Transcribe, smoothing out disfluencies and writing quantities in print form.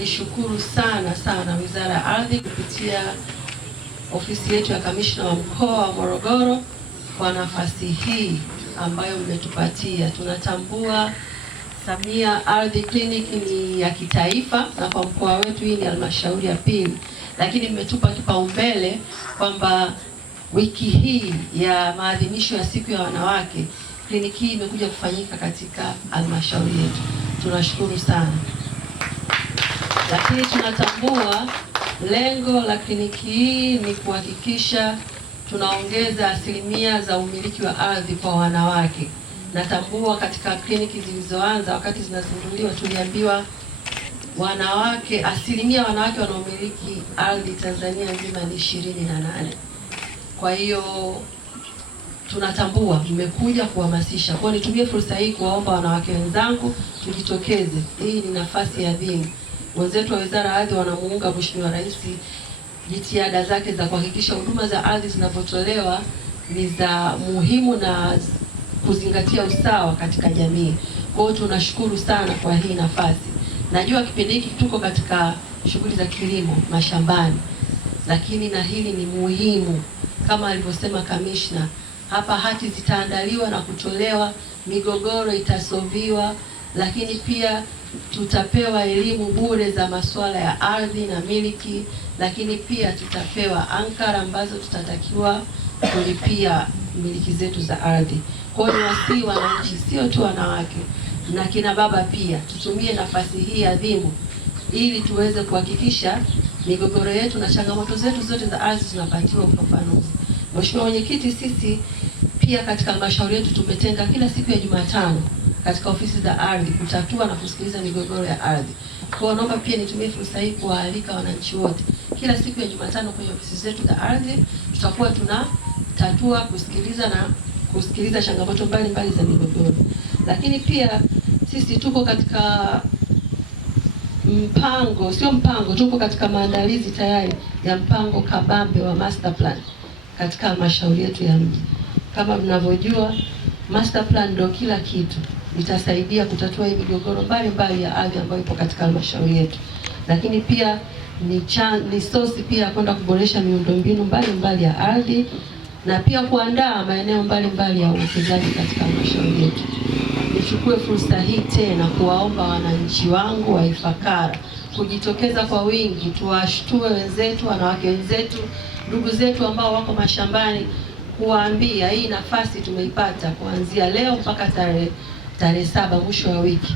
nishukuru sana Wizara ya Ardhi kupitia ofisi yetu ya Kamishna wa Mkoa wa Morogoro kwa nafasi hii ambayo mmetupatia. Tunatambua Samia Ardhi Clinic ni ya kitaifa na kwa mkoa wetu hii ni halmashauri ya pili, lakini mmetupa kipaumbele kwamba wiki hii ya maadhimisho ya siku ya wanawake, kliniki hii imekuja kufanyika katika halmashauri yetu. Tunashukuru sana. Lakini tunatambua lengo la kliniki hii ni kuhakikisha tunaongeza asilimia za umiliki wa ardhi kwa wanawake. Natambua katika kliniki zilizoanza wakati zinazinduliwa tuliambiwa asilimia wanawake wanaomiliki ardhi Tanzania nzima ni 28. Kwa hiyo tunatambua mmekuja kuhamasisha. Kwa hiyo nitumie fursa hii kuwaomba wanawake wenzangu tujitokeze. Hii ni nafasi adhimu. Wenzetu wa Wizara ya Ardhi wanamuunga Mheshimiwa Rais jitihada zake za kuhakikisha huduma za ardhi zinapotolewa ni za muhimu na kuzingatia usawa katika jamii. Kwa hiyo tunashukuru sana kwa hii nafasi. Najua kipindi hiki tuko katika shughuli za kilimo mashambani, lakini na hili ni muhimu kama alivyosema Kamishna. Hapa hati zitaandaliwa na kutolewa, migogoro itasolviwa, lakini pia tutapewa elimu bure za masuala ya ardhi na miliki, lakini pia tutapewa ankara ambazo tutatakiwa kulipia miliki zetu za ardhi. Kwa hiyo wasihi wananchi, sio tu wanawake na kina baba pia, tutumie nafasi hii adhimu ili tuweze kuhakikisha migogoro yetu na changamoto zetu zote za ardhi zinapatiwa ufafanuzi. Mheshimiwa Mwenyekiti, sisi pia katika halmashauri yetu tumetenga kila siku ya Jumatano katika ofisi za ardhi kutatua na kusikiliza migogoro ya ardhi. Kwa hiyo naomba pia nitumie fursa hii kuwaalika wananchi wote. Kila siku ya Jumatano kwenye ofisi zetu za ardhi tutakuwa tunatatua, kusikiliza changamoto mbalimbali za migogoro. Lakini pia sisi tuko katika tuko katika maandalizi tayari ya mpango kabambe wa master plan katika halmashauri yetu ya mji. Kama mnavyojua, master plan ndio kila kitu. Itasaidia kutatua hii migogoro mbalimbali ya ardhi ambayo ipo katika halmashauri yetu. Lakini pia ni source pia kwenda kuboresha miundombinu mbalimbali ya ardhi na pia kuandaa maeneo mbalimbali ya uwekezaji katika halmashauri yetu. Nichukue fursa hii tena kuwaomba wananchi wangu wa Ifakara kujitokeza kwa wingi, tuwashtue wenzetu, wanawake wenzetu, ndugu zetu ambao wako mashambani, kuwaambia hii nafasi tumeipata kuanzia leo mpaka tarehe 7 mwisho wa wiki.